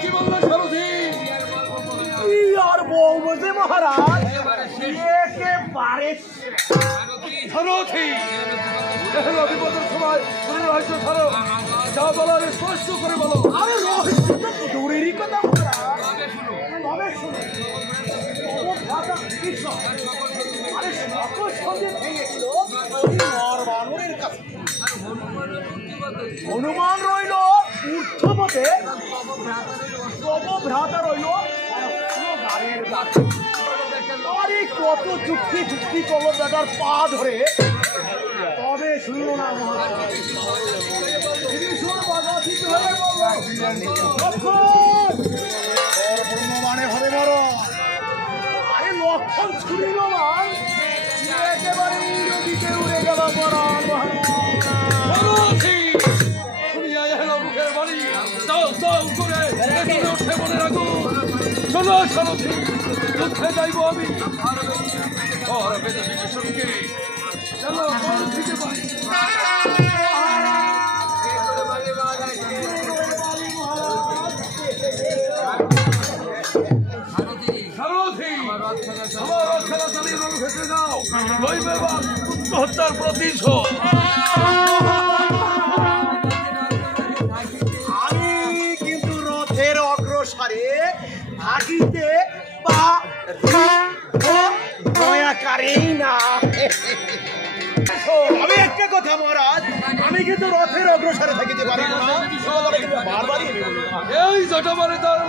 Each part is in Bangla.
কি বললো সারথি? আর বউ বলছে মহারাজ একেবারে সারথি বিপদের সময় তুমি রহস্য ছাড়ো, যা বলার স্পষ্ট করে বলো। আরে রহস্য তো দূরেরই কথা মহারাজ, তবে শুনো আরে সকল সঙ্গে ভেঙেছিল বানরের কাছে। হনুমান রইল ঊর্ধ্বপথে, তব ভ্রাতা রইল গাড়ির কাছে। আরে কত যুক্তি যুক্তি করলো দাদার পা ধরে, তবে শুনলো না মহারাজ। ব্রহ্মবাণে হবে বড়। আরে লক্ষণ ছুড়িল মান, একেবারে নদীতে উড়ে গেল পরাণ মহারাজ। শোনো সারথি, যুদ্ধে যাইব আমি। চলো থেকে পারি। হত্যার প্রতিশোধ আমি কিন্তু রথের অগ্রসরে থাকিতে বা দয়াকারেই না। আমি একটা কথা মহারাজ, আমি কিন্তু রথের অগ্রসরে থাকিতে পারি না। বারবারই এই জটাবারে তার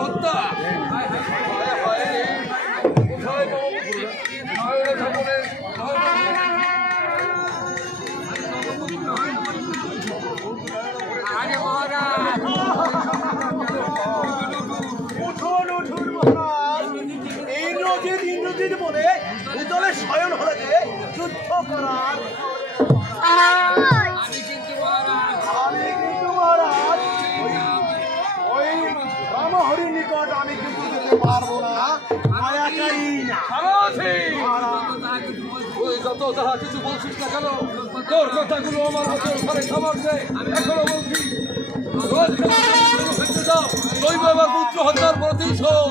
হত্যা। উঠুন উঠুন মহারাজ, ইন্দ্রজিৎ ইন্দ্রজিৎ বলে ভূতলে শয়ন হলে যে যুদ্ধ করার। আমি কিন্তু মহারাজ ওই রামহরির নিকট আমি কিন্তু যেতে পারবো না, মায়াকারী না। ওই যত যাহা কিছু বলছিস না কেন, তোর কথাগুলো আমার মতো ঘরে খামারছে। এখনো বলছি এবার পুত্র হত্যার প্রতিশোধ।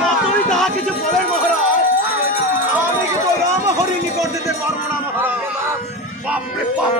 যতই তাহা কিছু বলেন মহারাজ, আমি কিন্তু রামহরির নিকট যেতে পারবো না মহারাজ। বাপরে বাপ।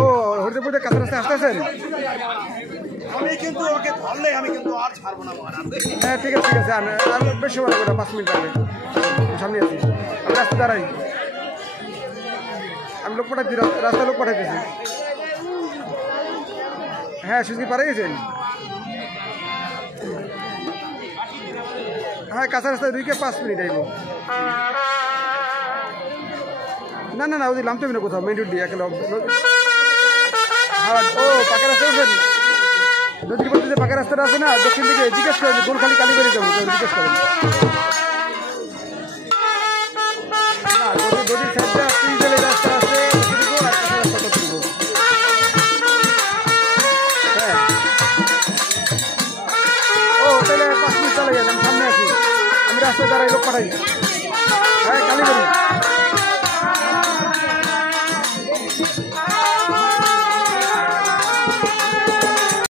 ও হরিদেবপুরে কাছে রাস্তায় আসতেছেন? আমি কিন্তু ওকে ধরলে আমি কিন্তু আর ছাড়বো না মহারাজ। হ্যাঁ ঠিক আছে আর বেশি সময় লাগবে না, 5 মিনিট লাগবে। সামনে আছি, আমি রাস্তা দাঁড়াই, আমি লোক পাঠাচ্ছি, রাস্তায় লোক পাঠাইতেছি। হ্যাঁ সুযোগ পারে গেছেন? হ্যাঁ কাঁচা রাস্তায় 5 মিনিট আইব। না ওদের নামতে হবে না কোথাও, মেন রোড দিয়ে একেবারে। ও পাকা রাস্তা উঠবেন, নদীর পথে যে পাকা রাস্তাটা আছে না দক্ষিণ দিকে, জিজ্ঞেস করেন গোলখালি কালীবাড়ি যাবো, জিজ্ঞেস করেন। না নদীর সাইডে আপনি রাস্তা আছে, আর কাঁচা রাস্তা করতে। হ্যাঁ ও তাহলে 5 মিনিট চলে যান, আমি সামনে আছি, আমি রাস্তায় দাঁড়াই, লোক পাঠাই। হ্যাঁ কালীবাড়ি।